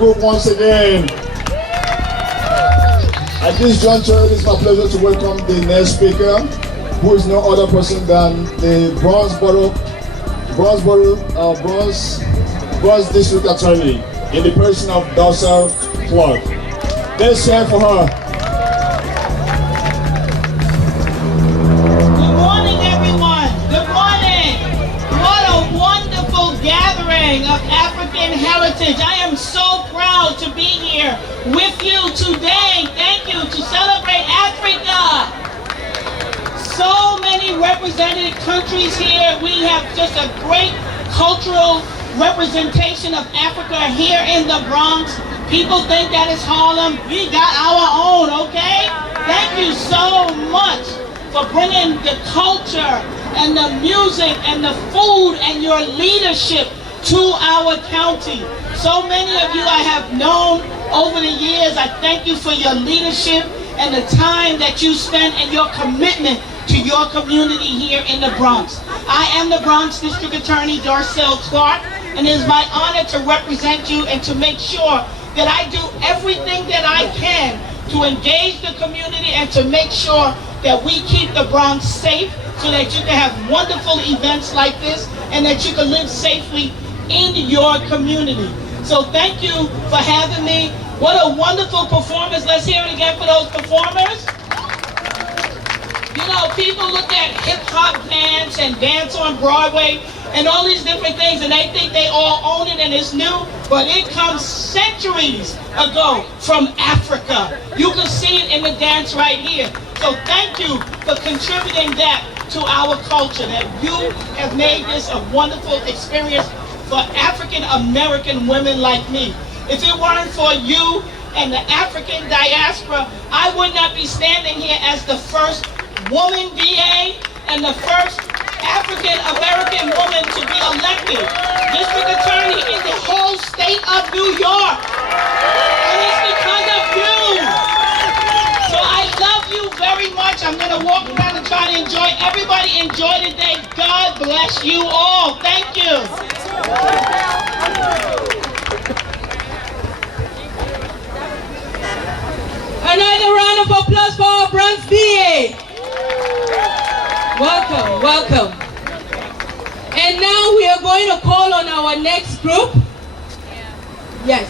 Group once again. At this juncture, it is my pleasure to welcome the next speaker, who is no other person than the Bronzeboro District Attorney in the person of Darcel Clark. Let's hear for her. Good morning, everyone. Good morning. What a wonderful gathering of African heritage. I am so proud to be here with you today. Thank you, to celebrate Africa. So many represented countries here. We have just a great cultural representation of Africa here in the Bronx. People think that it's Harlem. We got our own, okay? Thank you so much for bringing the culture and the music and the food and your leadership to our county. So many of you I have known over the years. I thank you for your leadership and the time that you spend and your commitment to your community here in the Bronx. I am the Bronx District Attorney, Darcel Clark, and it is my honor to represent you and to make sure that I do everything that I can to engage the community and to make sure that we keep the Bronx safe so that you can have wonderful events like this and that you can live safely in your community. So thank you for having me. What a wonderful performance. Let's hear it again for those performers. You know, people look at hip-hop dance and dance on Broadway and all these different things, and they think they all own it and it's new, but it comes centuries ago from Africa. You can see it in the dance right here. So thank you for contributing that to our culture, that you have made this a wonderful experience for African American women like me. If it weren't for you and the African diaspora, I would not be standing here as the first woman DA and the first African American woman to be elected district attorney in the whole state of New York. And it's because of you. So I love you very much. I'm going to walk around and try to enjoy. Everybody enjoy the day. God bless you all. Thank you. Another round of applause for our Bronx DA. Welcome, welcome. And now we are going to call on our next group. Yes.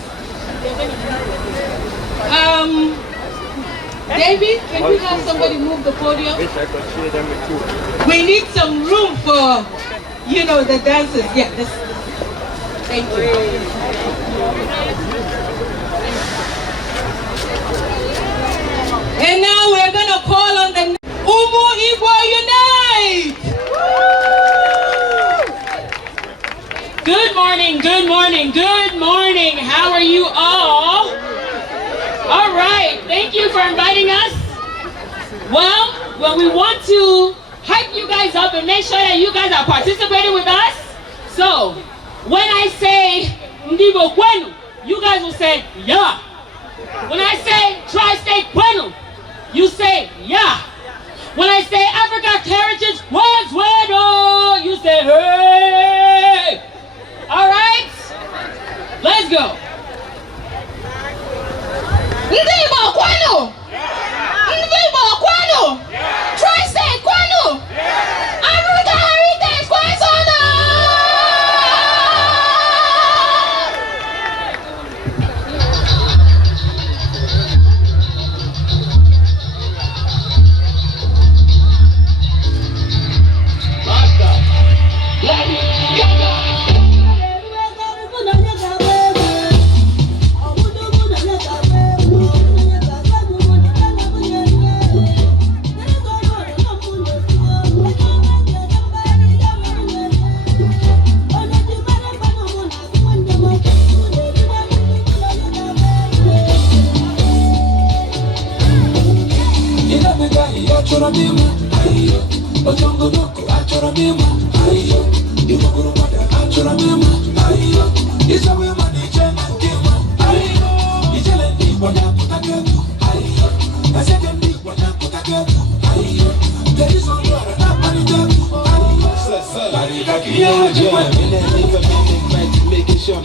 David, can we have somebody move the podium? We need some room for, you know, the dancers. Yeah, thank you. And now we're going to call on the Umu Igbo Unite! Good morning, good morning, good morning. How are you all? All right, thank you for inviting us. Well, we want to hype you guys up and make sure that you guys are participating with us. So, when I say Ndibo Kwenu, you guys will say, yeah. When I say Tri-State Kwenu, you say, yeah. When I say Africa Heritage was bueno, you say, hey. All right? Let's go. Ndibo Kwenu! Ndibo Kwenu! Tri-State Kwenu! Africa Heritage Kwenu! Making sure I'm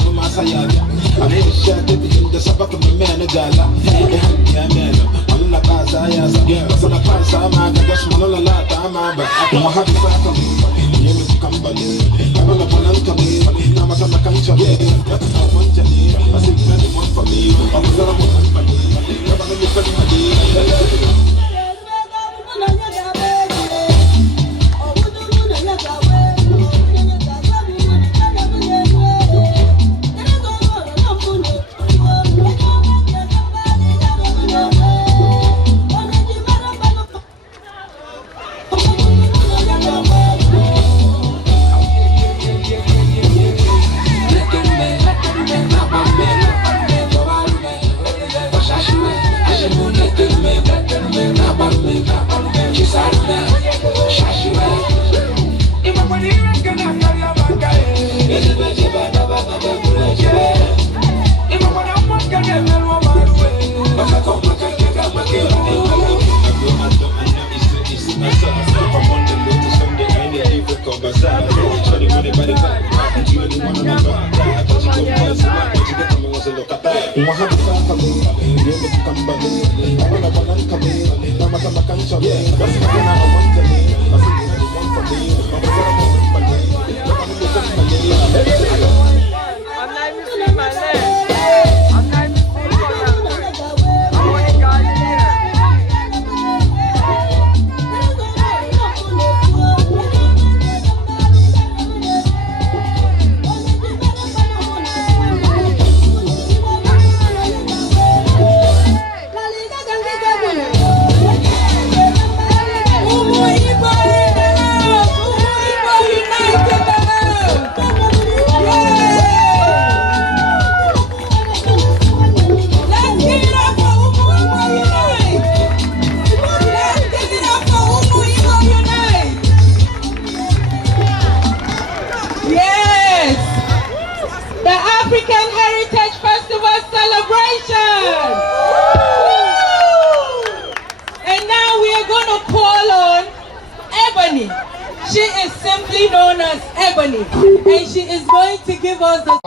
She is simply known as Ebony, and she is going to give us the...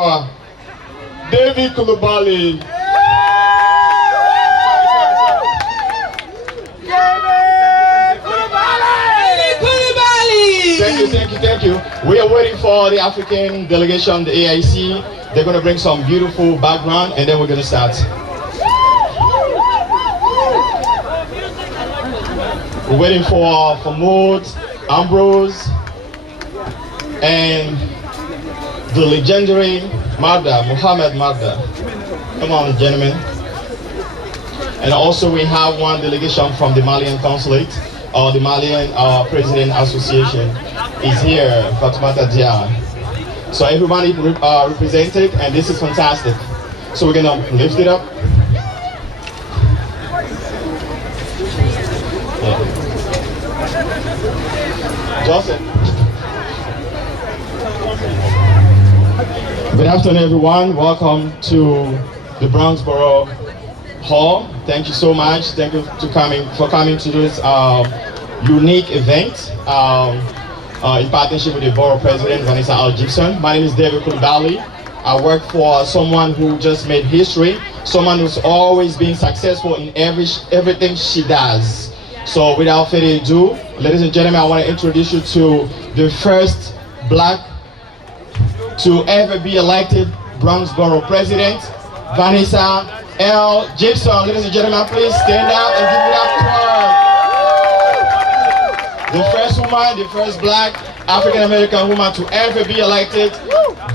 David Coulibaly. Thank you. We are waiting for the African delegation, the AIC. They're going to bring some beautiful background, and then we're going to start. We're waiting for Mood, Ambrose, and the legendary Marda, Muhammad Marda. Come on, gentlemen. And also we have one delegation from the Malian Consulate, or the Malian President Association is here, Fatoumata Dia. So everybody represented, and this is fantastic. So we're gonna lift it up. Joseph. Good afternoon, everyone. Welcome to the Bronxboro Hall. Thank you so much. Thank you for coming to this unique event in partnership with the Borough President, Vanessa L. Gibson. My name is David Coulibaly. I work for someone who just made history, someone who's always been successful in everything she does. So without further ado, ladies and gentlemen, I want to introduce you to the first black to ever be elected Bronxboro President, Vanessa L. Gibson. Ladies and gentlemen, please stand up and give it up to her. The first woman, the first black African-American woman to ever be elected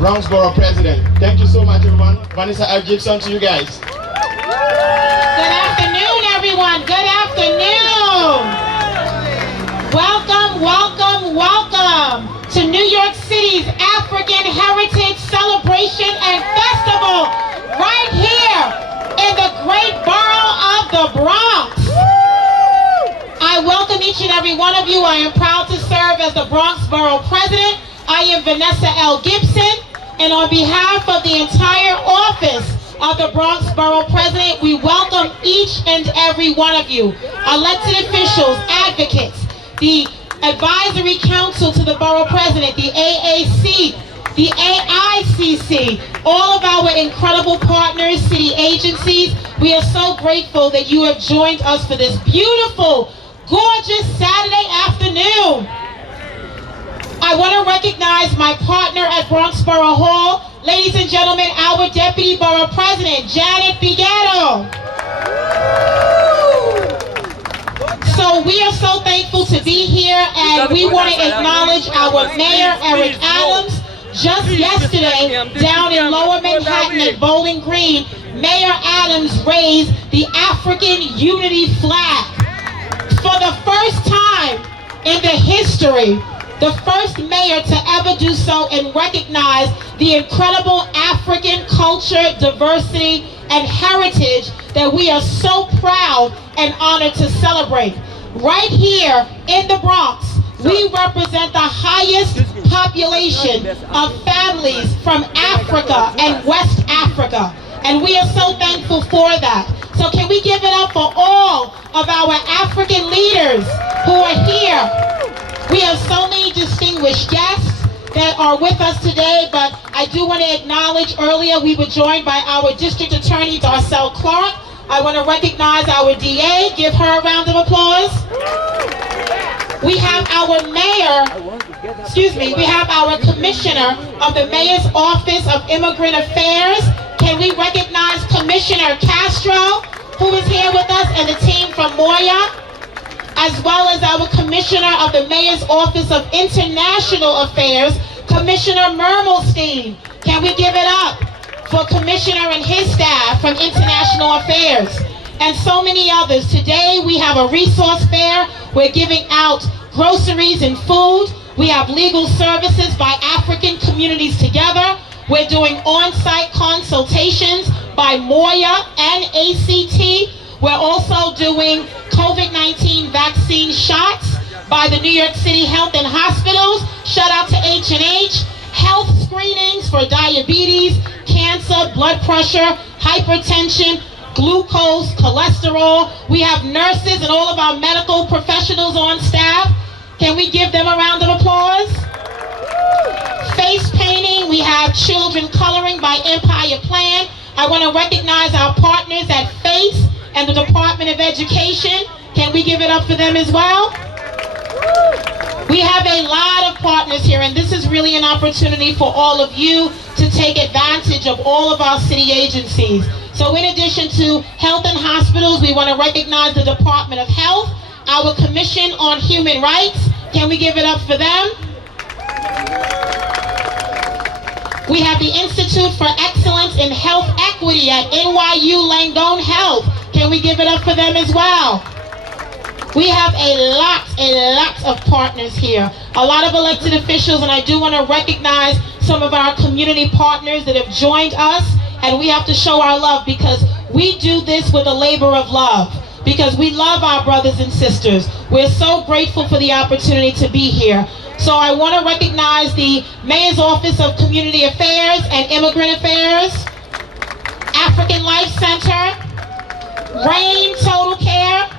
Bronxboro President. Thank you so much, everyone. Vanessa L. Gibson, to you guys. Good afternoon, everyone. Good afternoon. Welcome, welcome, welcome to New York City's African Heritage Celebration and Festival right here in the great borough of the Bronx. I welcome each and every one of you. I am proud to serve as the Bronxboro President. I am Vanessa L. Gibson, and on behalf of the entire office of the Bronxboro President, we welcome each and every one of you, elected officials, advocates, the Advisory Council to the Borough President, the AAC, the AICC, all of our incredible partners, city agencies, we are so grateful that you have joined us for this beautiful, gorgeous Saturday afternoon. I want to recognize my partner at Bronx Borough Hall, ladies and gentlemen, our Deputy Borough President, Janet Figueroa. So we are so thankful to be here, and we want to acknowledge our Mayor, Eric Adams. Just yesterday, down in Lower Manhattan at Bowling Green, Mayor Adams raised the African Unity flag. For the first time in the history, the first mayor to ever do so and recognize the incredible African culture, diversity, and heritage that we are so proud and honored to celebrate. Right here in the Bronx, we represent the highest population of families from Africa and West Africa, and we are so thankful for that. So can we give it up for all of our African leaders who are here? We have so many distinguished guests that are with us today, but I do want to acknowledge earlier we were joined by our District Attorney, Darcel Clark. I want to recognize our DA. Give her a round of applause. We have our we have our Commissioner of the Mayor's Office of Immigrant Affairs. Can we recognize Commissioner Castro, who is here with us, and the team from Moya, as well as our Commissioner of the Mayor's Office of International Affairs, Commissioner Mermelstein. Can we give it up for Commissioner and his staff from International Affairs? And so many others. Today we have a resource fair. We're giving out groceries and food. We have legal services by African Communities Together. We're doing on-site consultations by Moya and ACT. We're also doing COVID-19 vaccine shots by the New York City Health and Hospitals. Shout out to H&H. Health screenings for diabetes, cancer, blood pressure, hypertension, glucose, cholesterol. We have nurses and all of our medical professionals on staff. Can we give them a round of applause? Face painting, we have children coloring by Empire Plan. I want to recognize our partners at FACE and the Department of Education. Can we give it up for them as well? We have a lot of partners here, and this is really an opportunity for all of you to take advantage of all of our city agencies. So in addition to health and hospitals, we want to recognize the Department of Health, our Commission on Human Rights. Can we give it up for them? We have the Institute for Excellence in Health Equity at NYU Langone Health. Can we give it up for them as well? We have a lot of partners here, a lot of elected officials, and I do want to recognize some of our community partners that have joined us, and we have to show our love because we do this with a labor of love, because we love our brothers and sisters. We're so grateful for the opportunity to be here. So I want to recognize the Mayor's Office of Community Affairs and Immigrant Affairs, African Life Center, RAIN Total Care,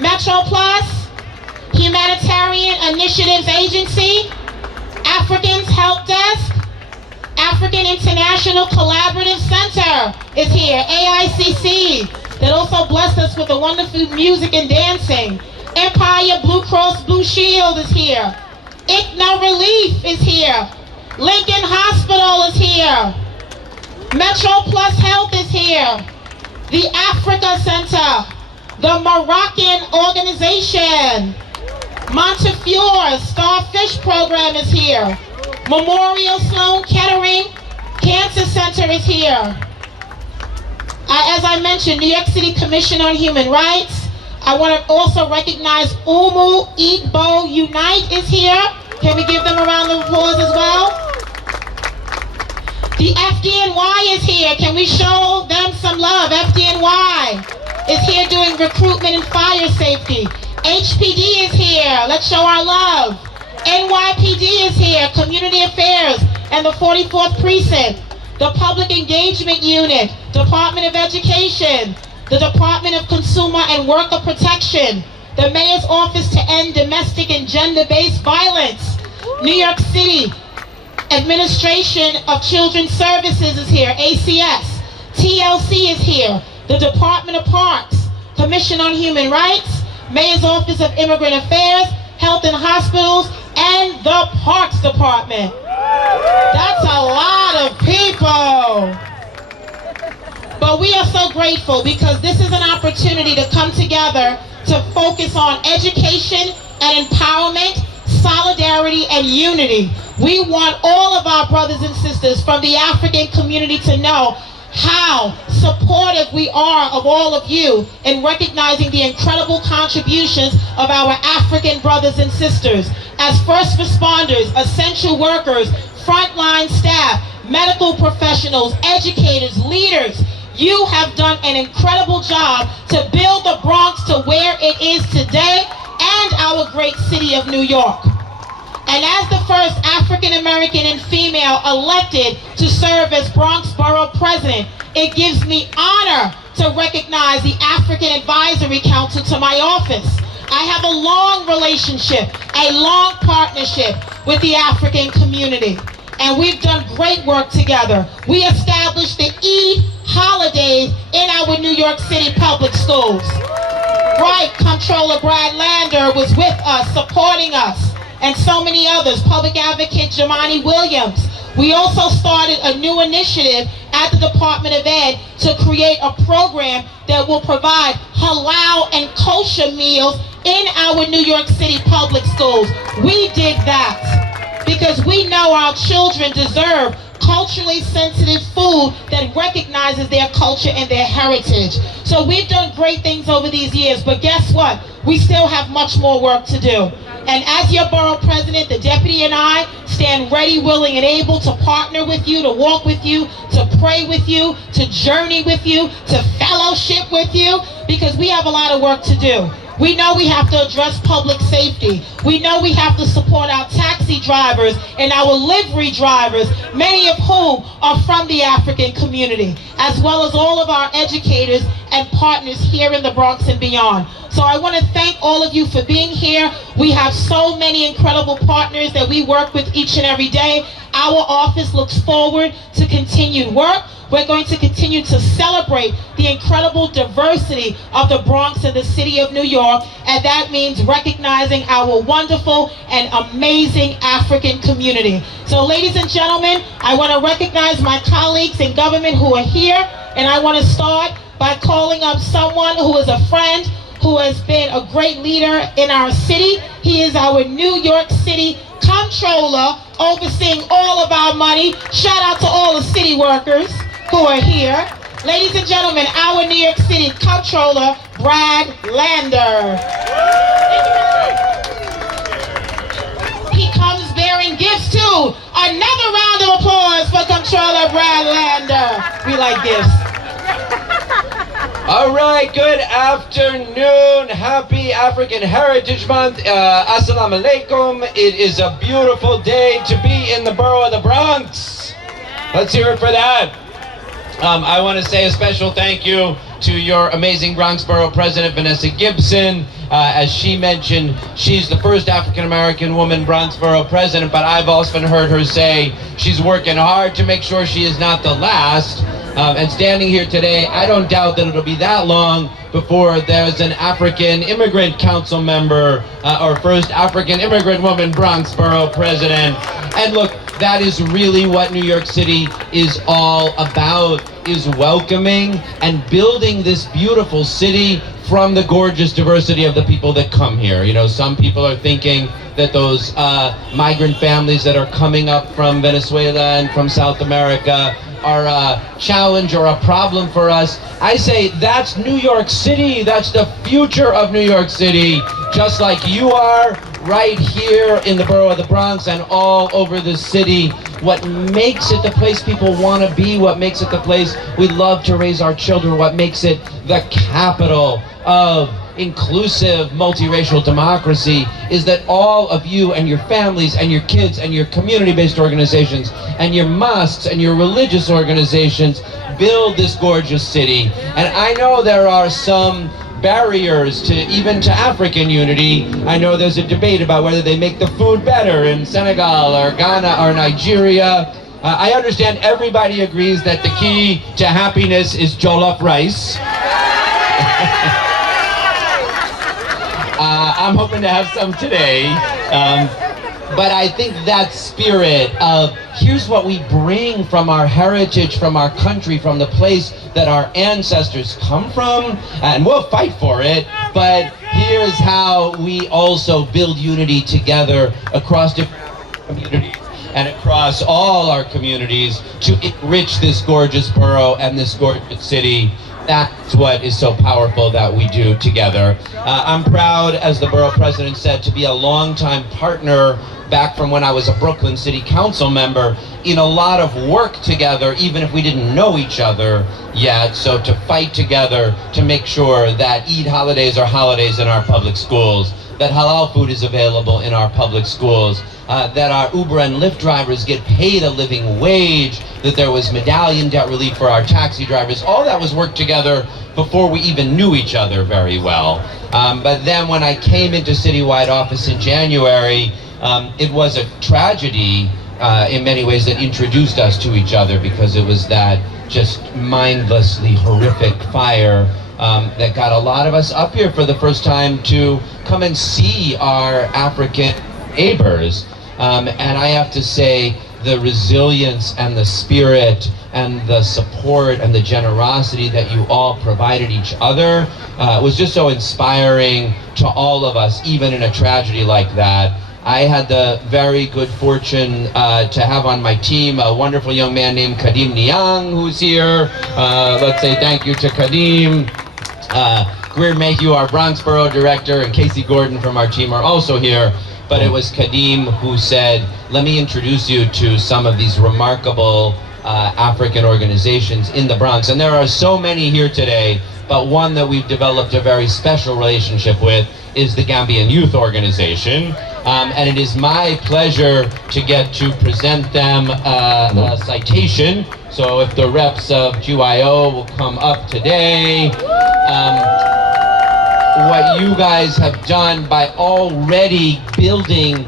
Metro Plus, Humanitarian Initiatives Agency, Africans Help Desk, African International Collaborative Center is here, AICC, that also blessed us with the wonderful music and dancing. Empire Blue Cross Blue Shield is here. ICNA Relief is here. Lincoln Hospital is here. Metro Plus Health is here. The Africa Center. The Moroccan Organization. Montefiore Starfish Program is here. Memorial Sloan Kettering Cancer Center is here. As I mentioned, New York City Commission on Human Rights. I want to also recognize Umu Igbo Unite is here. Can we give them a round of applause as well? The FDNY is here. Can we show them some love? FDNY is here doing recruitment and fire safety. HPD is here. Let's show our love. NYPD is here. Community Affairs and the 44th Precinct. The Public Engagement Unit. Department of Education. The Department of Consumer and Worker Protection. The Mayor's Office to End Domestic and Gender-Based Violence. New York City Administration of Children's Services is here, ACS. TLC is here. The Department of Parks, Commission on Human Rights, Mayor's Office of Immigrant Affairs, Health and Hospitals, and the Parks Department. That's a lot of people. But we are so grateful because this is an opportunity to come together to focus on education and empowerment, solidarity, and unity. We want all of our brothers and sisters from the African community to know how supportive we are of all of you in recognizing the incredible contributions of our African brothers and sisters. As first responders, essential workers, frontline staff, medical professionals, educators, leaders, you have done an incredible job to build the Bronx to where it is today and our great city of New York. And as the first African American and female elected to serve as Bronx Borough President, it gives me honor to recognize the African Advisory Council to my office. I have a long relationship, a long partnership with the African community. And we've done great work together. We established the Eid holidays in our New York City public schools. Right, Comptroller Brad Lander was with us, supporting us, and so many others, Public Advocate Jamani Williams. We also started a new initiative at the Department of Ed to create a program that will provide halal and kosher meals in our New York City public schools. We did that because we know our children deserve culturally sensitive food that recognizes their culture and their heritage. So we've done great things over these years, but guess what? We still have much more work to do. And as your borough president, the deputy and I stand ready, willing, and able to partner with you, to walk with you, to pray with you, to journey with you, to fellowship with you, because we have a lot of work to do. We know we have to address public safety. We know we have to support our taxi drivers and our livery drivers, many of whom are from the African community, as well as all of our educators and partners here in the Bronx and beyond. So I want to thank all of you for being here. We have so many incredible partners that we work with each and every day. Our office looks forward to continued work. We're going to continue to celebrate the incredible diversity of the Bronx and the city of New York, and that means recognizing our wonderful and amazing African community. So ladies and gentlemen, I want to recognize my colleagues in government who are here, and I want to start by calling up someone who is a friend, who has been a great leader in our city. He is our New York City Comptroller, overseeing all of our money. Shout out to all the city workers who are here. Ladies and gentlemen, our New York City Comptroller, Brad Lander. He comes bearing gifts too. Another round of applause for Comptroller Brad Lander. We like gifts. All right, good afternoon. Happy African Heritage Month. Assalamu alaikum. It is a beautiful day to be in the borough of the Bronx. Let's hear it for that. I want to say a special thank you to your amazing Bronx Borough President, Vanessa Gibson. As she mentioned, she's the first African-American woman Bronx Borough President, but I've often heard her say she's working hard to make sure she is not the last. And standing here today, I don't doubt that it'll be that long before there's an African Immigrant Council member, or first African immigrant woman Bronx Borough President. And look, that is really what New York City is all about, is welcoming and building this beautiful city from the gorgeous diversity of the people that come here. You know, some people are thinking that those migrant families that are coming up from Venezuela and from South America are a challenge or a problem for us. I say that's New York City. That's the future of New York City, just like you are right here in the borough of the Bronx and all over the city. What makes it the place people want to be, what makes it the place we love to raise our children, what makes it the capital of inclusive multiracial democracy is that all of you and your families and your kids and your community-based organizations and your mosques and your religious organizations build this gorgeous city. And I know there are some barriers to even to African unity. I know there's a debate about whether they make the food better in Senegal or Ghana or Nigeria. I understand everybody agrees that the key to happiness is jollof rice. I'm hoping to have some today. But I think that spirit of here's what we bring from our heritage, from our country, from the place that our ancestors come from, and we'll fight for it, but here's how we also build unity together across different communities and across all our communities to enrich this gorgeous borough and this gorgeous city. That's what is so powerful that we do together. I'm proud, as the borough president said, to be a longtime partner back from when I was a Brooklyn City Council member in a lot of work together, even if we didn't know each other yet. So to fight together to make sure that Eid holidays are holidays in our public schools, that halal food is available in our public schools, that our Uber and Lyft drivers get paid a living wage, that there was medallion debt relief for our taxi drivers. All that was worked together before we even knew each other very well. But then when I came into citywide office in January, it was a tragedy in many ways that introduced us to each other, because it was that just mindlessly horrific fire that got a lot of us up here for the first time to come and see our African neighbors. And I have to say, the resilience and the spirit and the support and the generosity that you all provided each other was just so inspiring to all of us, even in a tragedy like that. I had the very good fortune to have on my team a wonderful young man named Kadim Niang, who's here. Let's say thank you to Kadim. Greer Mayhew, our Bronx Borough Director, and Casey Gordon from our team are also here. But it was Kadim who said, let me introduce you to some of these remarkable African organizations in the Bronx. And there are so many here today, but one that we've developed a very special relationship with is the Gambian Youth Organization. And it is my pleasure to get to present them a citation. So if the reps of GYO will come up today. What you guys have done by already building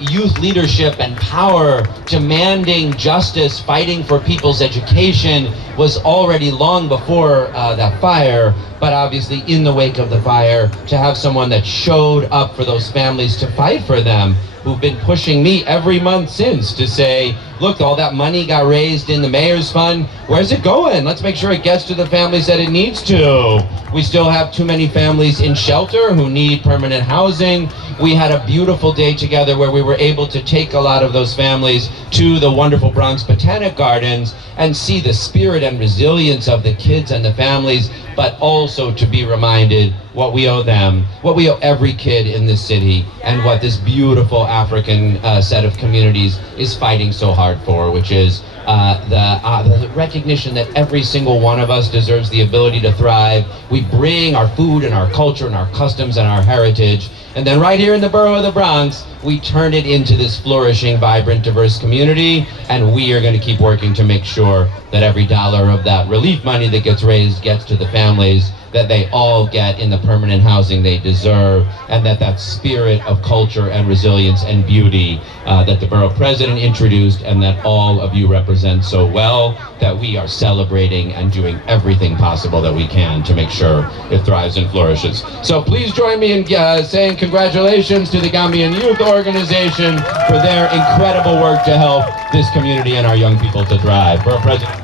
youth leadership and power, demanding justice, fighting for people's education, was already long before that fire, but obviously in the wake of the fire, to have someone that showed up for those families to fight for them, who've been pushing me every month since to say, look, all that money got raised in the mayor's fund, where's it going? Let's make sure it gets to the families that it needs to. We still have too many families in shelter who need permanent housing. We had a beautiful day together where we were able to take a lot of those families to the wonderful Bronx Botanic Gardens and see the spirit and resilience of the kids and the families, but also to be reminded what we owe them, what we owe every kid in this city, and what this beautiful African set of communities is fighting so hard for, which is the recognition that every single one of us deserves the ability to thrive. We bring our food and our culture and our customs and our heritage, and then right here in the borough of the Bronx, we turn it into this flourishing, vibrant, diverse community, and we are going to keep working to make sure that every dollar of that relief money that gets raised gets to the families, that they all get in the permanent housing they deserve, and that spirit of culture and resilience and beauty that the borough president introduced and that all of you represent so well, that we are celebrating and doing everything possible that we can to make sure it thrives and flourishes. So please join me in saying congratulations to the Gambian Youth Organization for their incredible work to help this community and our young people to thrive. Borough President.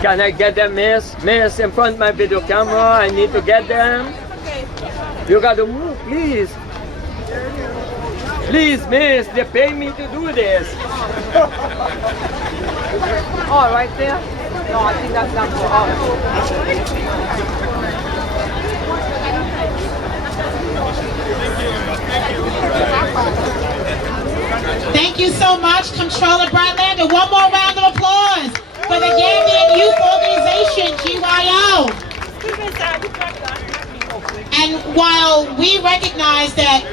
Can I get them, miss? Miss, in front of my video camera, I need to get them. You gotta move, please. Please, miss, they pay me to do this. Oh, right there? No, I think that's not for us. Thank you. Thank you so much, Comptroller Bradlander. One more round of applause for the Gambian Youth Organization, GYO. And while we recognize that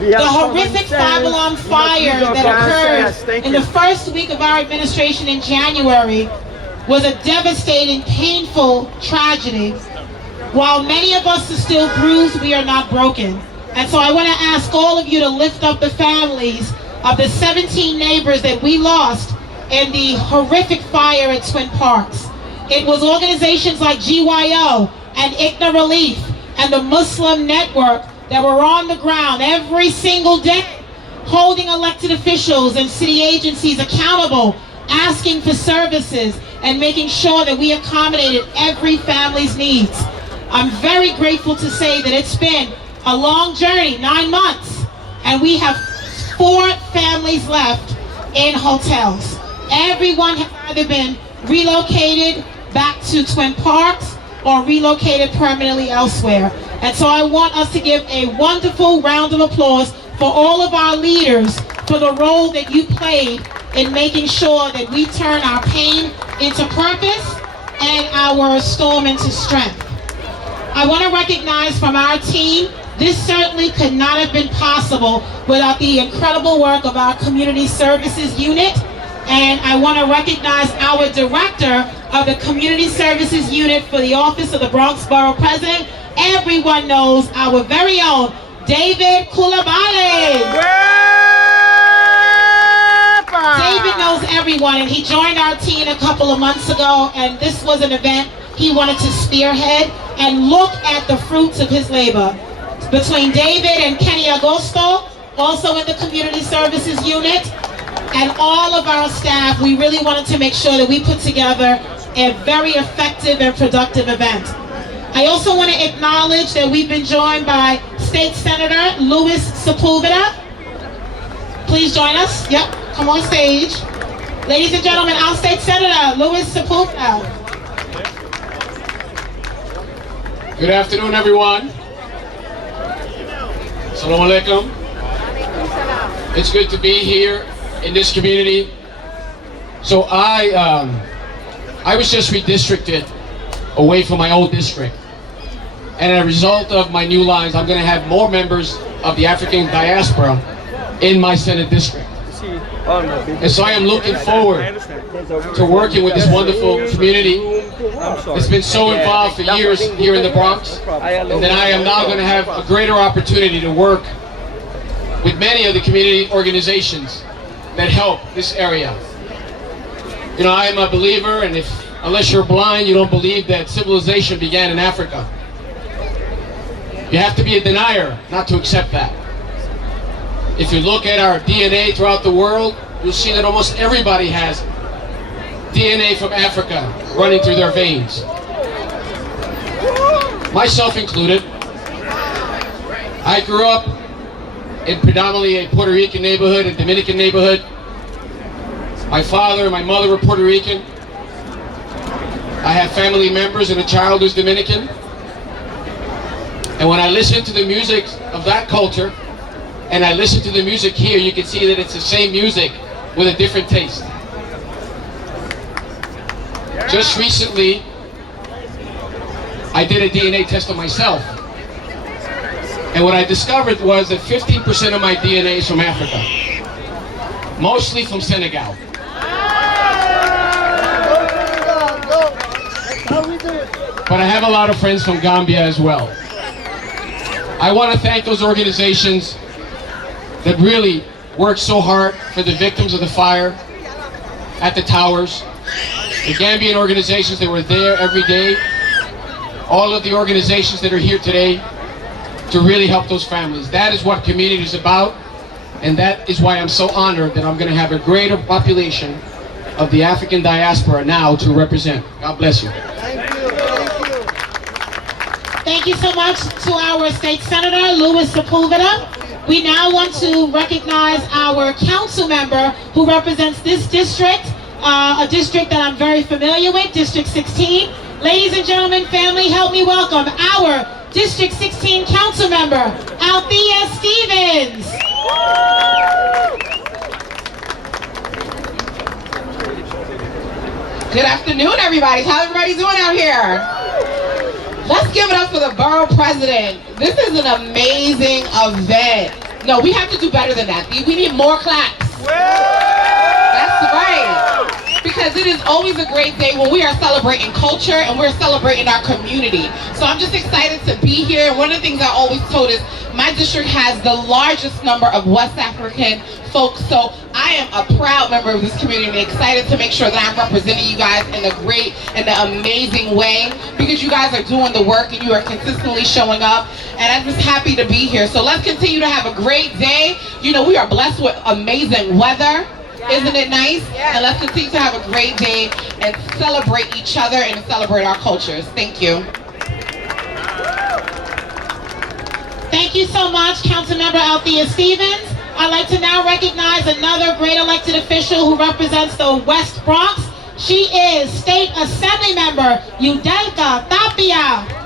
the horrific five-alarm fire that occurred in the first week of our administration in January was a devastating, painful tragedy, while many of us are still bruised, we are not broken. And so I want to ask all of you to lift up the families of the 17 neighbors that we lost in the horrific fire at Twin Parks. It was organizations like GYO and ICNA Relief and the Muslim Network that were on the ground every single day, holding elected officials and city agencies accountable, asking for services, and making sure that we accommodated every family's needs. I'm very grateful to say that it's been a long journey, 9 months, and we have 4 families left in hotels. Everyone has either been relocated back to Twin Parks or relocated permanently elsewhere. And so I want us to give a wonderful round of applause for all of our leaders for the role that you played in making sure that we turn our pain into purpose and our storm into strength. I want to recognize from our team, this certainly could not have been possible without the incredible work of our Community Services Unit. And I want to recognize our Director of the Community Services Unit for the Office of the Bronx Borough President. Everyone knows our very own David Coulibaly. David knows everyone, and he joined our team a couple of months ago, and this was an event he wanted to spearhead. And look at the fruits of his labor. Between David and Kenny Agosto, also in the Community Services Unit, and all of our staff, we really wanted to make sure that we put together a very effective and productive event. I also want to acknowledge that we've been joined by State Senator Louis Sepulveda. Please join us. Yep, come on stage. Ladies and gentlemen, our State Senator Louis Sepulveda. Good afternoon, everyone. Assalamu alaikum. It's good to be here in this community. So I was just redistricted away from my old district. And as a result of my new lines, I'm going to have more members of the African diaspora in my Senate district. And so I am looking forward to working with this wonderful community. It's been so involved for years here in the Bronx. And then I am now going to have a greater opportunity to work with many of the community organizations that help this area. You know, I am a believer, and unless you're blind, you don't believe that civilization began in Africa. You have to be a denier not to accept that. If you look at our DNA throughout the world, you'll see that almost everybody has DNA from Africa running through their veins. Myself included. I grew up in predominantly a Puerto Rican neighborhood, a Dominican neighborhood. My father and my mother were Puerto Rican. I have family members and a child who's Dominican. And when I listen to the music of that culture, and I listen to the music here, you can see that it's the same music with a different taste. Just recently, I did a DNA test on myself. And what I discovered was that 15% of my DNA is from Africa. Mostly from Senegal. But I have a lot of friends from Gambia as well. I want to thank those organizations that really worked so hard for the victims of the fire at the towers. The Gambian organizations that were there every day. All of the organizations that are here today to really help those families. That is what community is about. And that is why I'm so honored that I'm going to have a greater population of the African diaspora now to represent. God bless you. Thank you so much to our State Senator, Louis Sepulveda. We now want to recognize our council member who represents this district, a district that I'm very familiar with, District 16. Ladies and gentlemen, family, help me welcome our District 16 council member, Althea Stevens. Good afternoon, everybody. How's everybody doing out here? Let's give it up for the borough president. This is an amazing event. No, we have to do better than that. We need more claps. That's right. Because it is always a great day when we are celebrating culture and we're celebrating our community. So I'm just excited to be here. And one of the things I always told is my district has the largest number of West African folks. So I am a proud member of this community and excited to make sure that I'm representing you guys in a great and an amazing way, because you guys are doing the work and you are consistently showing up. And I'm just happy to be here. So let's continue to have a great day. You know, we are blessed with amazing weather. Isn't it nice? Yeah. And let's continue to have a great day and celebrate each other and celebrate our cultures. Thank you. Thank you so much, Councilmember Althea Stevens. I'd like to now recognize another great elected official who represents the West Bronx. She is State Assembly Member Yudelka Tapia.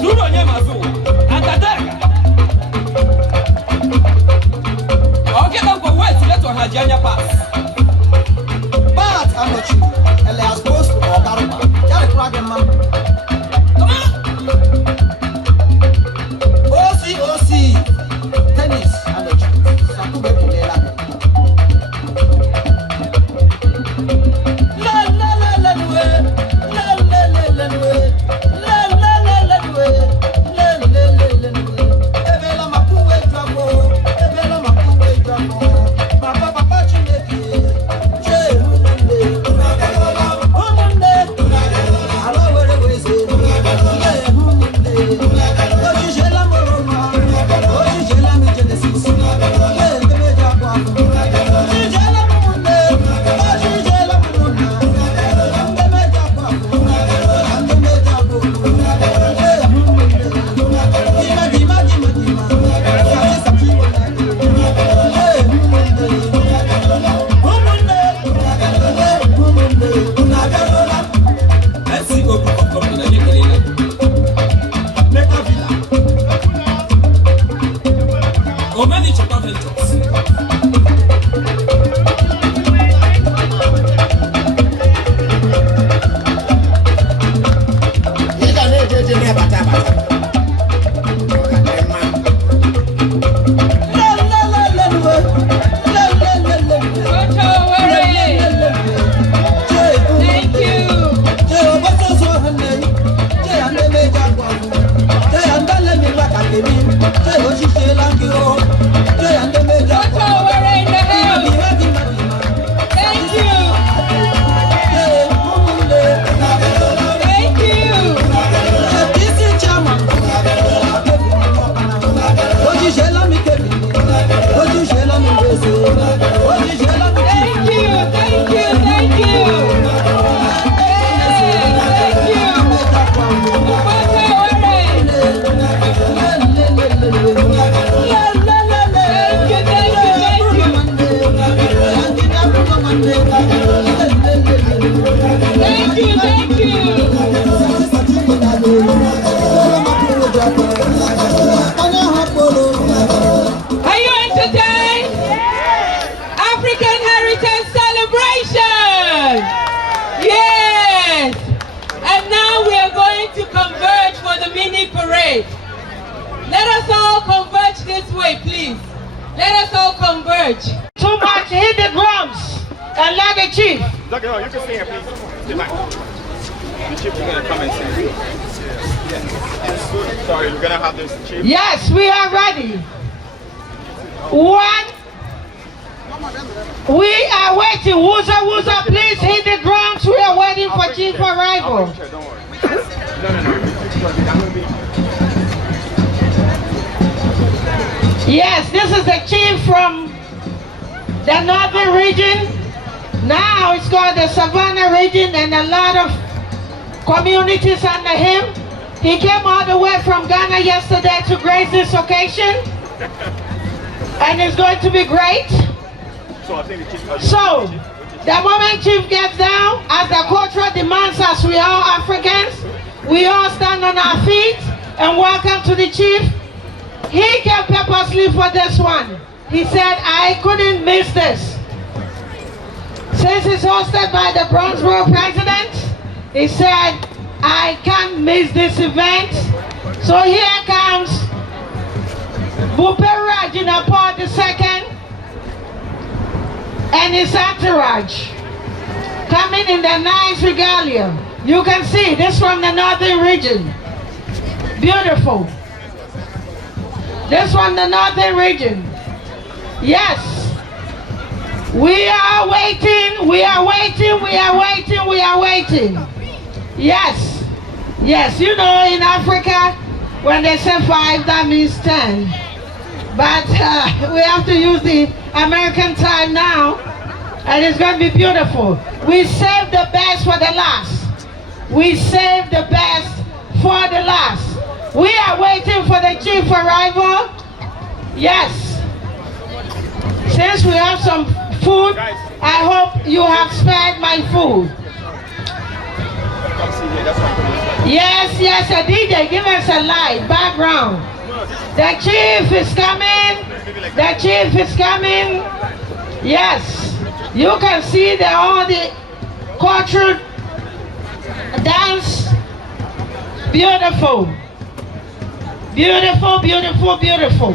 Duro nyama zo. Atata Let us all converge this way, please. Let us all converge. Too much, hit the drums and let the chief. Look, no, you can stay here, please. Stay back. The chief is gonna come and sing. Yes. Sorry, we're gonna have this chief. Yes, we are ready. One. We are waiting. Wooza, please hit the drums. We are waiting for chief arrival. Don't worry. No. Yes, this is the chief from the northern region. Now it's called the Savannah region, and a lot of communities under him. He came all the way from Ghana yesterday to grace this occasion, and it's going to be great. So, the moment chief gets down, as the culture demands us, we all Africans, we all stand on our feet and welcome to the chief. He came purposely for this one. He said, I couldn't miss this. Since it's hosted by the Bronxboro president, he said, I can't miss this event. So here comes Bupera Jinapor II and his entourage coming in the nice regalia. You can see this from the northern region. Beautiful. This from the northern region. Yes. We are waiting, we are waiting, we are waiting, we are waiting. Yes. Yes, you know in Africa, when they say 5, that means 10. But we have to use the American time now, and it's going to be beautiful. We saved the best for the last. We saved the best for the last. We are waiting for the chief arrival. Yes. Since we have some food, I hope you have spared my food. Yes, a DJ, give us a light background. The chief is coming. The chief is coming. Yes. You can see all the cultural dance. Beautiful. Beautiful, beautiful, beautiful.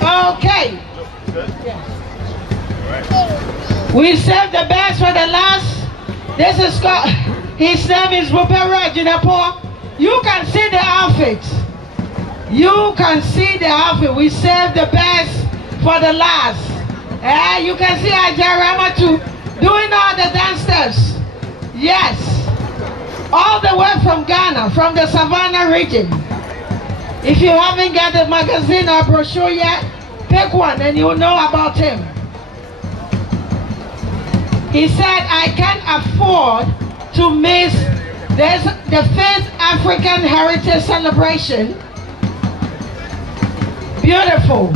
Okay. We saved the best for the last. This is called, his name is Bupera Jinapor. You can see the outfit. You can see the outfit. We saved the best for the last. You can see Ajarama too, doing all the dance steps. Yes. All the way from Ghana, from the Savannah region. If you haven't got the magazine or brochure yet, pick one and you'll know about him. He said, I can't afford to miss the 5th African Heritage Celebration. Beautiful.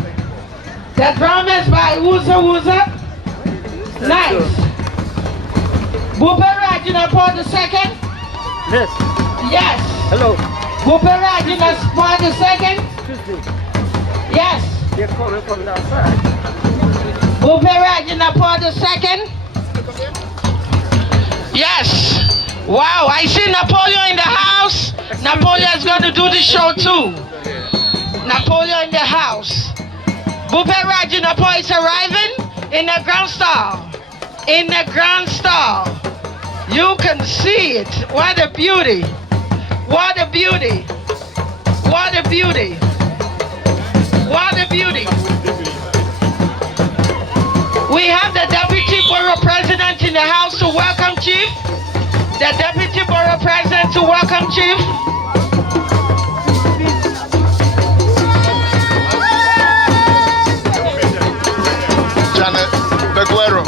The drum is by Wooza. Nice. Bupera Jinapor II. Miss. Yes. Hello. Bupera Jinapor II. Excuse me. Yes. They're coming from that side. Bupera Jinapor II. Yes. Wow, I see Napoleon in the house. Napoleon is going to do the show too. Napoleon in the house. Bupera Jinapor is arriving in the grand style. In the grand style. You can see it. What a beauty. What a beauty. What a beauty. What a beauty. We have the Deputy Borough President in the house to welcome Chief. The Deputy Borough President to welcome Chief. Janet Beguero.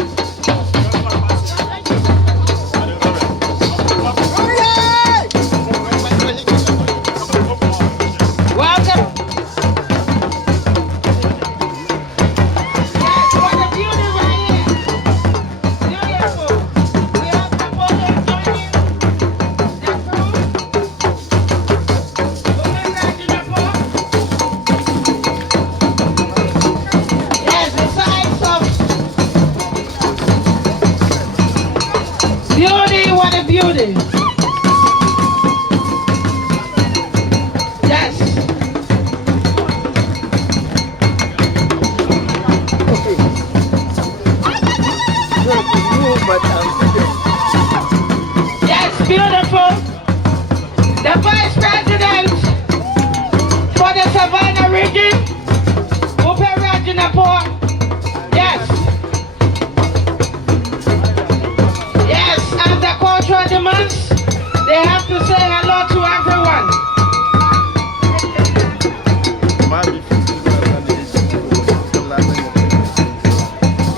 Beauty, what a beauty. Beautiful. The Vice President for the Savannah region, Upe Rajanapo. Yes. Yes, as the cultural demands, they have to say hello to everyone.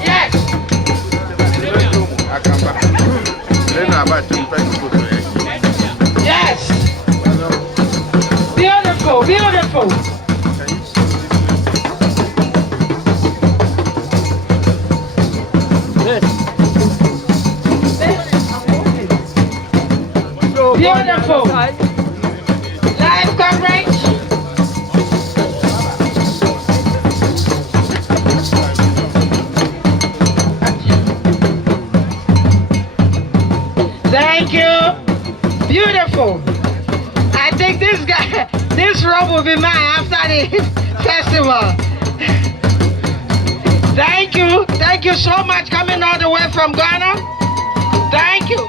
Yes. Yes. Beautiful, beautiful. Beautiful. Live coverage. Thank you. Beautiful. I think this robe will be mine after the festival. Thank you. Thank you so much coming all the way from Ghana. Thank you.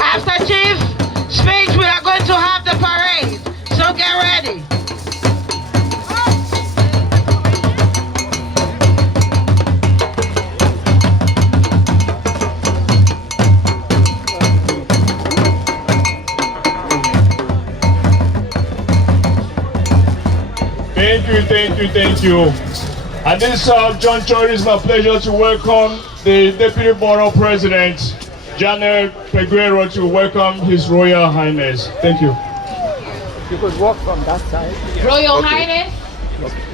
After Chief speech, we are going to have the parade. So get ready. Thank you. At this juncture, it's my pleasure to welcome the Deputy Borough President, Janel Peguero, to welcome His Royal Highness. Thank you. You could walk from that side. Royal Highness,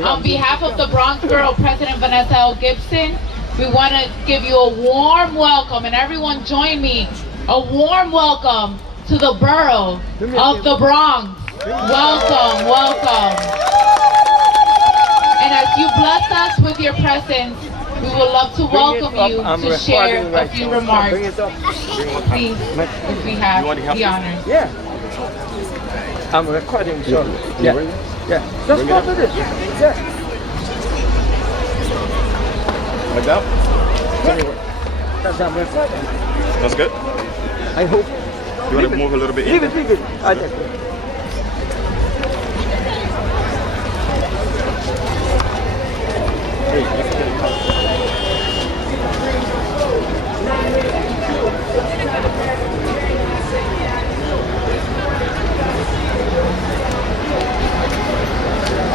on behalf of the Bronx Borough President Vanessa L. Gibson, we want to give you a warm welcome, and everyone join me, a warm welcome to the borough of the Bronx. Welcome, welcome. And as you bless us with your presence, we would love to welcome you to share a few remarks. Please, if we have the honor. Yeah. I'm recording, so yeah. Yeah. Just go to this. Yeah. Like that? That's I'm recording. That's good. I hope. You want to move a little bit in? Leave it. I take it.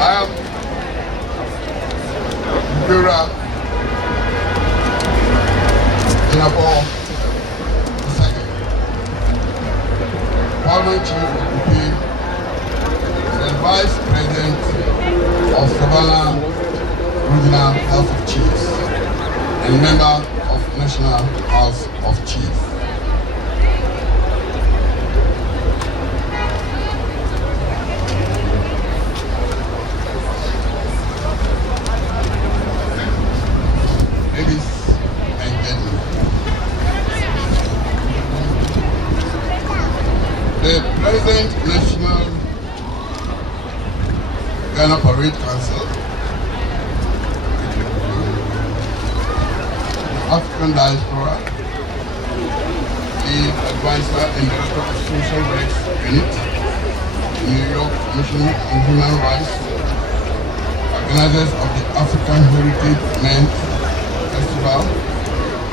I am Bura Jinapor II, Parliament Chief of the and Vice President of Savannah Regional House of Chiefs and member of National House of Chiefs. Ladies and gentlemen, the present National Ghana Parade Council, African Diaspora, the advisor and director of Social Rights Unit, New York Commission on Human Rights, organizers of the African Heritage Month Festival,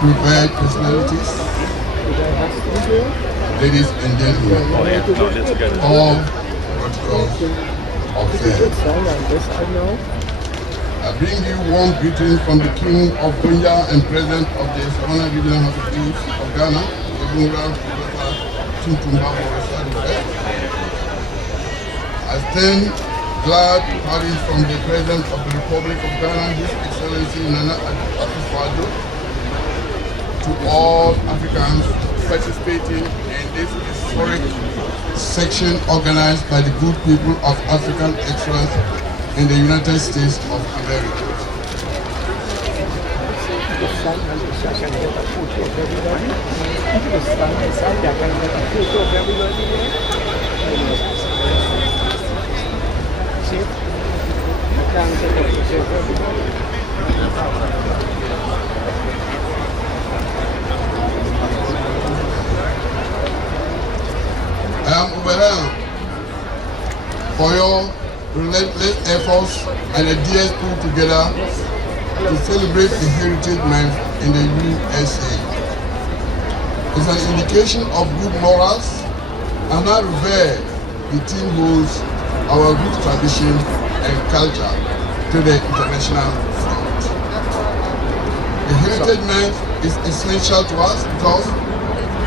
prepared personalities, ladies and gentlemen, all protocols observed. I bring you warm greetings from the King of Gonja and President of the Savannah Regional House of Chiefs of Ghana, the Gunga Professor Chintumba Morrisad. I stand glad parties from the President of the Republic of Ghana, His Excellency Nana Akufo-Addo, to all Africans participating in this historic section organized by the good people of African excellence in the United States of America. to stand and so I can get a photo of everybody. If you stand beside, I can get a photo of everybody there. See? I can get a photo of everybody. I am overwhelmed for your relentless efforts and ideas put together to celebrate the Heritage Month in the USA. It's an indication of good morals and how revered the team holds our rich tradition and culture to the international front. The Heritage Month is essential to us because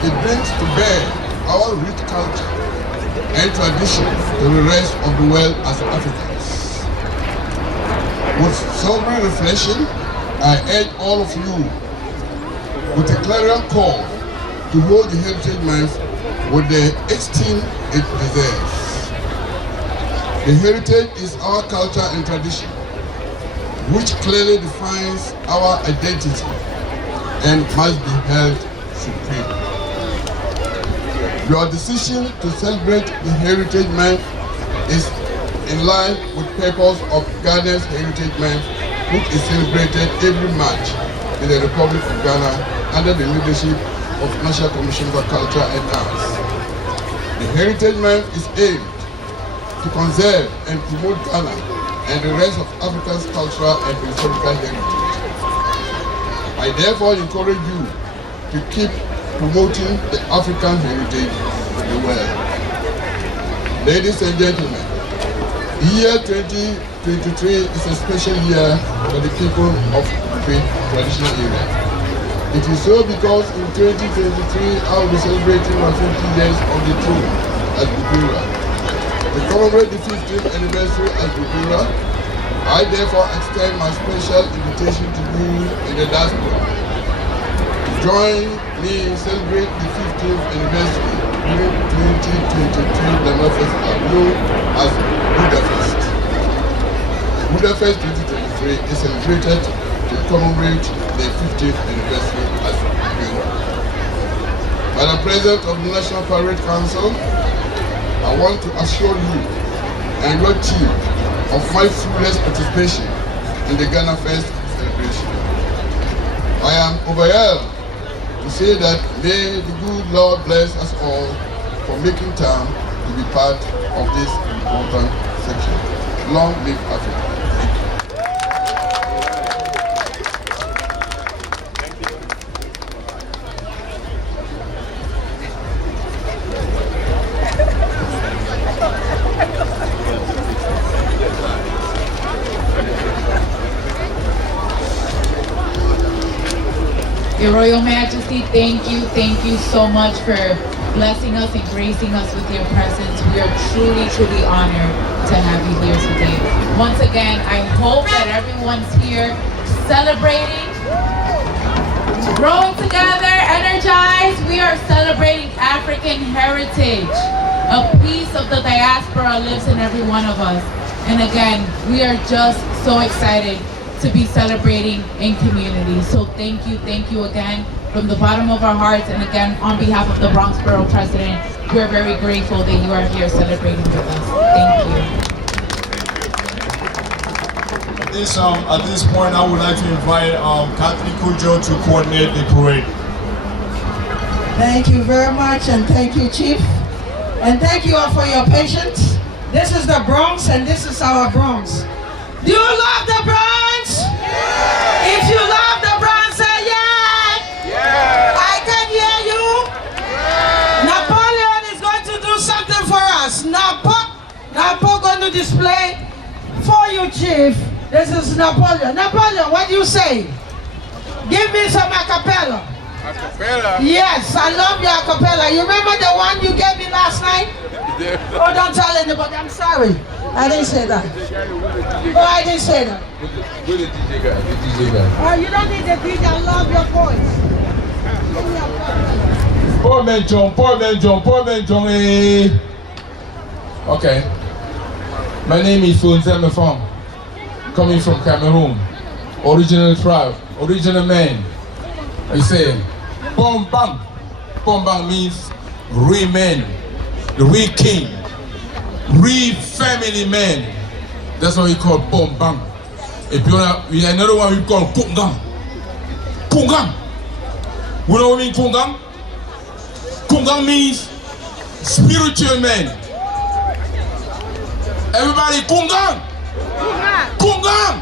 it brings to bear our rich culture and tradition to the rest of the world as Africans. With sober reflection, I urge all of you with a clarion call to hold the Heritage Month with the esteem it deserves. The heritage is our culture and tradition, which clearly defines our identity and must be held supreme. Your decision to celebrate the Heritage Month is in line with the purpose of Ghana's Heritage Month, which is celebrated every March in the Republic of Ghana under the leadership of National Commission for Culture and Arts. The Heritage Month is aimed to conserve and promote Ghana and the rest of Africa's cultural and historical heritage. I therefore encourage you to keep promoting the African heritage in the world. Ladies and gentlemen, the year 2023 is a special year for the people of the traditional area. It is so because in 2023 I will be celebrating my 50 years on the throne as Buhura. To commemorate the 50th anniversary as Buhura, I therefore extend my special invitation to you in the diaspora to join me celebrate the 50th anniversary during 2023 Ghana Festival known as Budapest. Budapest 2023 is celebrated to commemorate the 50th anniversary as Buhura. Madam President of the National Parade Council, I want to assure you and your team of my fullest participation in the Ghana Fest celebration. I am overwhelmed to say that may the good Lord bless us all for making time to be part of this important section. Long live Africa. Your Royal Majesty, thank you so much for blessing us and gracing us with your presence. We are truly, truly honored to have you here today. Once again, I hope that everyone's here celebrating, growing together, energized. We are celebrating African heritage. A piece of the diaspora lives in every one of us. And again, we are just so excited to be celebrating in community. So thank you again from the bottom of our hearts, and again on behalf of the Bronx Borough President, we're very grateful that you are here celebrating with us. Thank you. At this point, I would like to invite Kathleen Kujo to coordinate the parade. Thank you very much, and thank you, Chief. And thank you all for your patience. This is the Bronx, and this is our Bronx. Do you love the Bronx? Yeah. If you love the Bronx, say yeah. Yeah. I can hear you. Yeah. Napoleon is going to do something for us. Napo going to display for you, Chief. This is Napoleon. Napoleon, what do you say? Give me some acapella. Acapella? Yes, I love your acapella. You remember the one you gave me last night? Oh, don't tell anybody. I'm sorry. I didn't say that. No, I didn't say that. Where the DJ guy? Oh, you don't need the DJ. I love your voice. Poor man John, eh. Okay. My name is Funzeme Fong, coming from Cameroon, original tribe original man. I say, Pombang. Pombang means real man, the real king, real family man. That's what we call Pombang. If you wanna, we have another one we call Kungang. Kungang. You know what I mean, Kungang? Kungang means spiritual man. Everybody, Kungang! Kungang!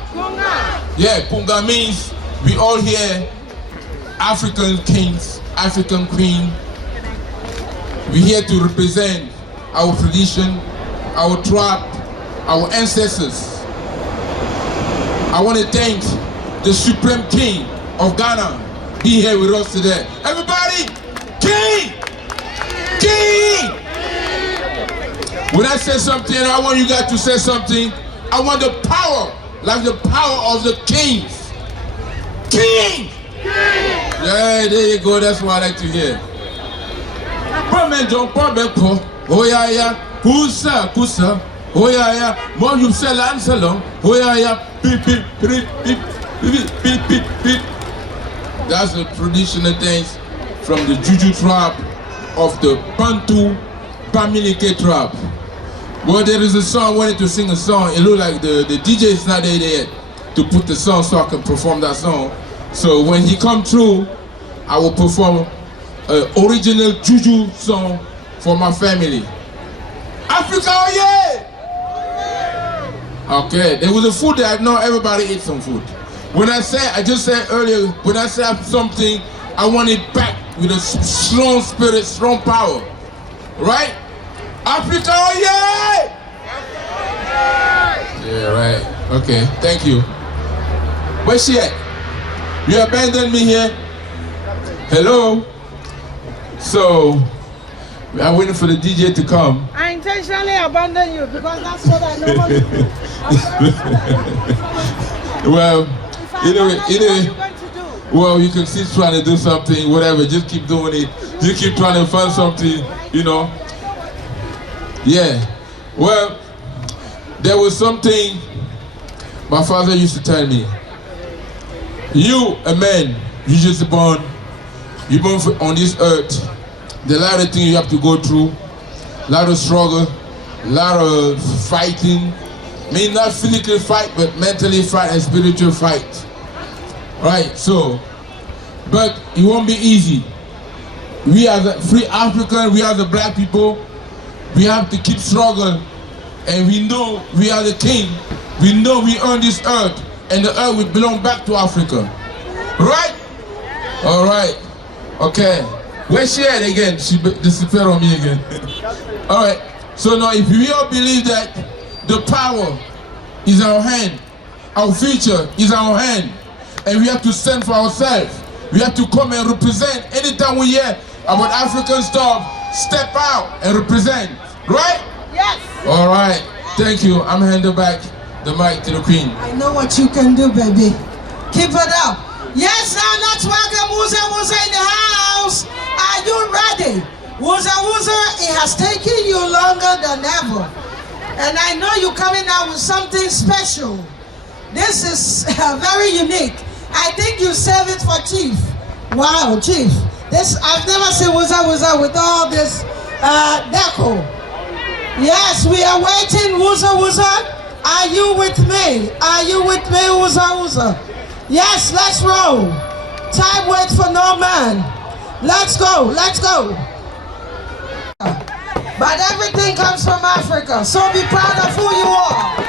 Yeah, Kungang means we all here, African kings, African queen. We're here to represent our tradition, our tribe, our ancestors. I want to thank the Supreme King of Ghana be here with us today. Everybody, King! King! When I say something, I want you guys to say something. I want the power, like the power of the kings. King! Yeah, there you go. That's what I like to hear. Oh yeah, yeah. Kusa, kusa. Oh yeah, yeah. More you sell and sell. Oh yeah, yeah. Beep, beep, beep, beep, beep, beep, beep, beep. That's the traditional dance from the Juju tribe of the Bantu Bamileke tribe. Well, there is a song, I wanted to sing a song. It looked like the DJ is not there yet to put the song so I can perform that song. So when he come through, I will perform an original Juju song for my family. Africa, oh yeah! Okay, there was a food that I know everybody eats some food. When I say, I just said earlier, when I say something, I want it back with a strong spirit, strong power. Right? Africa, oh yeah! Yeah, right. Okay, thank you. Where's she at? You abandoned me here? Hello? So, I'm waiting for the DJ to come. I intentionally abandoned you because that's what I normally do. Well, anyway, What are you going to do? well, you can keep trying to do something, whatever, just keep doing it. Just keep trying to find something, you know. Yeah. Well, there was something my father used to tell me. You, a man, you just born, you born on this earth. There are a lot of things you have to go through, a lot of struggle, a lot of fighting. I mean, not physically fight, but mentally fight and spiritual fight. Right, so, but it won't be easy. We are the free African, we are the black people. We have to keep struggling. And we know we are the king. We know we own this earth. And the earth will belong back to Africa. Right? All right. Okay. Where's she at again? She disappeared on me again. All right. So now if we all believe that the power is our hand, our future is our hand, and we have to stand for ourselves. We have to come and represent. Anytime we hear about African stuff, step out and represent. Right? Yes. All right. Thank you. I'm handing back the mic to the Queen. I know what you can do, baby. Keep it up. Yes, now let's welcome Wuza Wuza in the house. Are you ready? Wuza Wuza, it has taken you longer than ever. And I know you're coming out with something special. This is very unique. I think you save it for Chief. Wow, Chief. This I've never seen Wuza Wuza with all this deco. Yes, we are waiting, Wuza Wuza. Are you with me? Are you with me, Wuza Wuza? Yes, let's roll. Time waits for no man. Let's go, let's go. But everything comes from Africa, so be proud of who you are.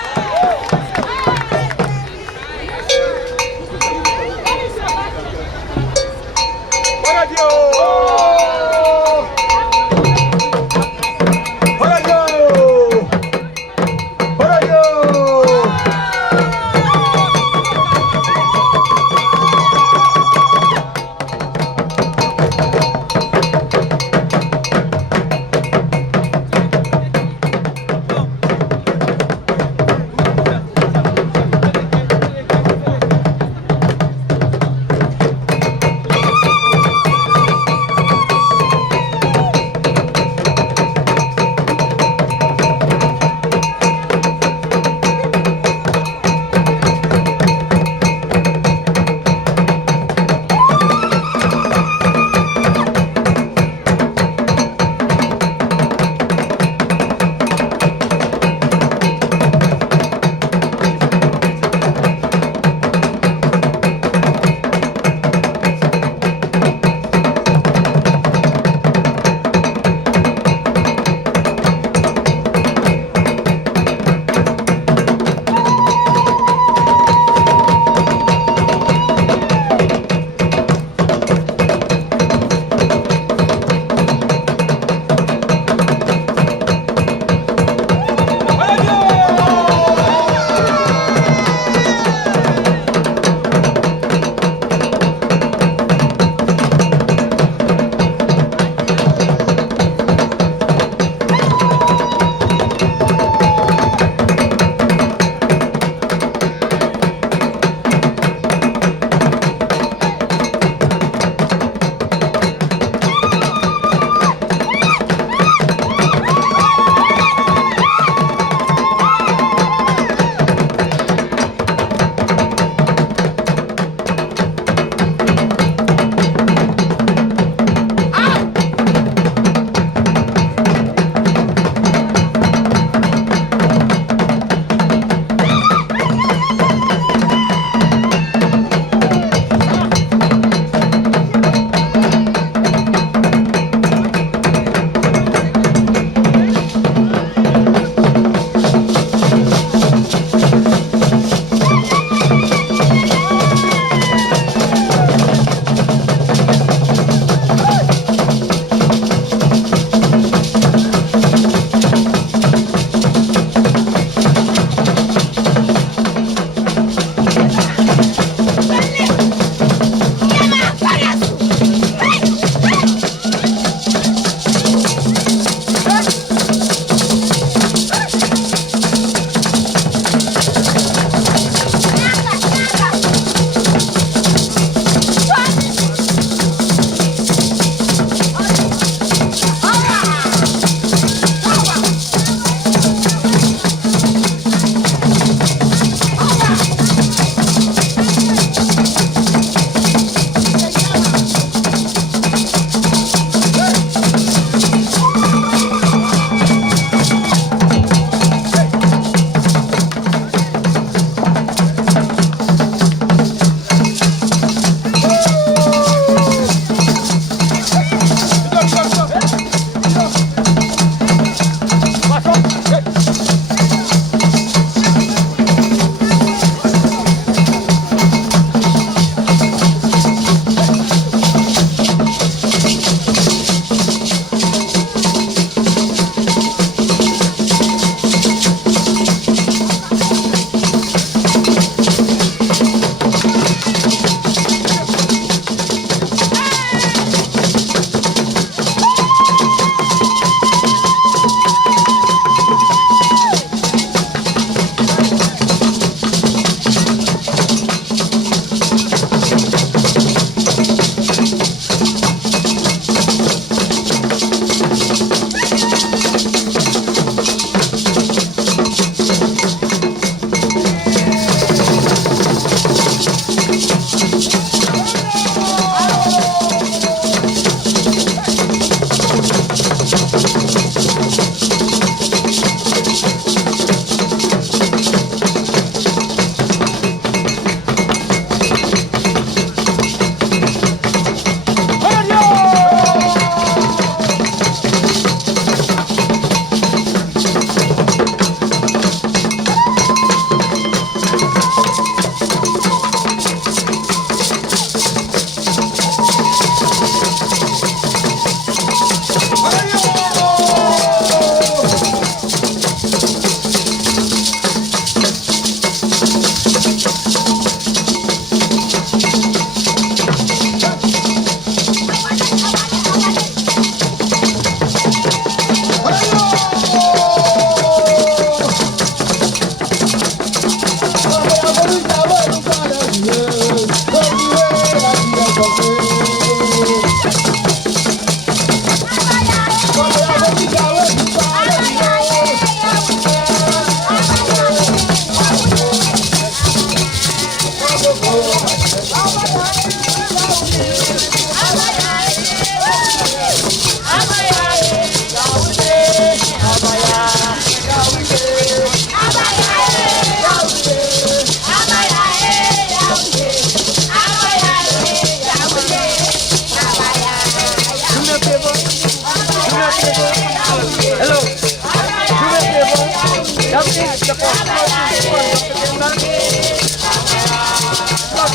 fist, the front, don't forget, man. Lock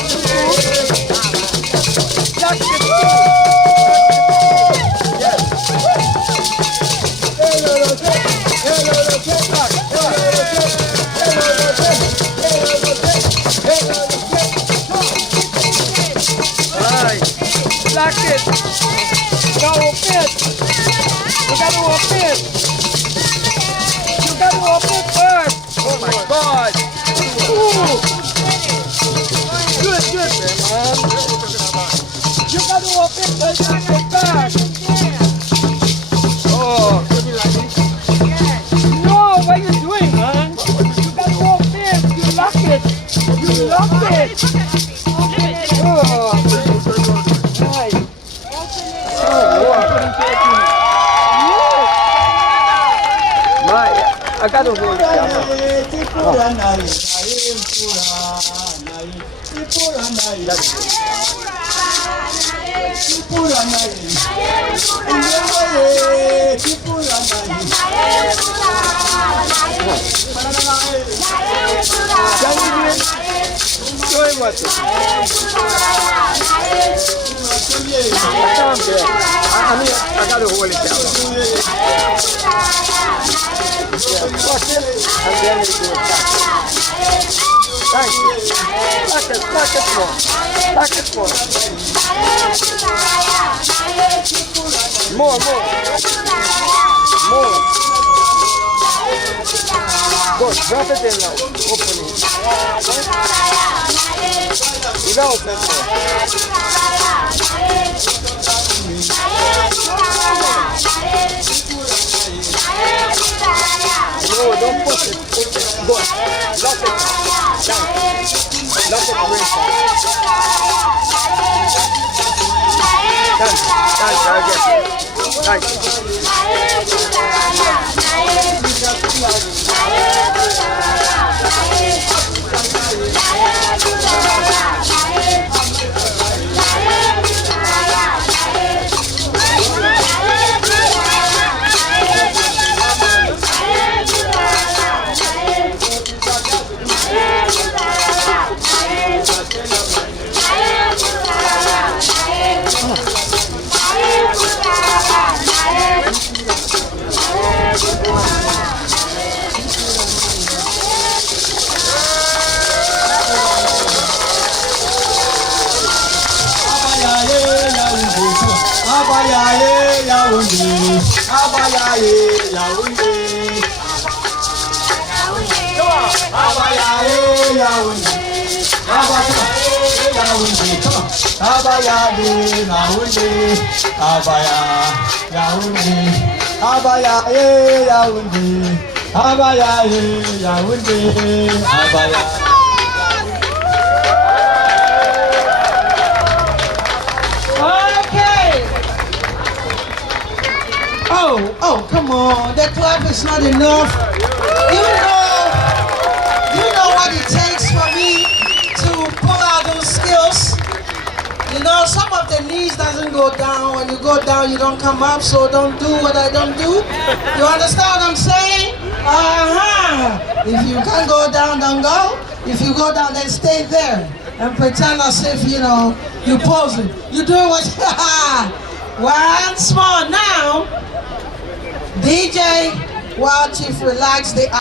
the foot. Lock the foot. Lock it. Now open it. You gotta open it. You gotta open it first. Oh my God. Ooh. Good, man. You gotta open it first. Oh. No, what are you doing, man? You gotta open it. You lock it. You lock it. Oh. I gotta hold I gotta hold it down. Touch it, and then we do it back. Thank you. Back it more. Back it more. More. Good, drop it in now. Open it. You gotta open it. No, don't push it. Good. Lock it. Down. Lock it away. Oh, come on. That clap is not enough. You know what it takes for me to pull out those skills. You know, some of the knees doesn't go down. When you go down, you don't come up, so don't do what I don't do. You understand what I'm saying? If you can't go down, don't go. If you go down, then stay there and pretend as if, you know, you're posing. You're doing what? Once more now. DJ, while Chief relax the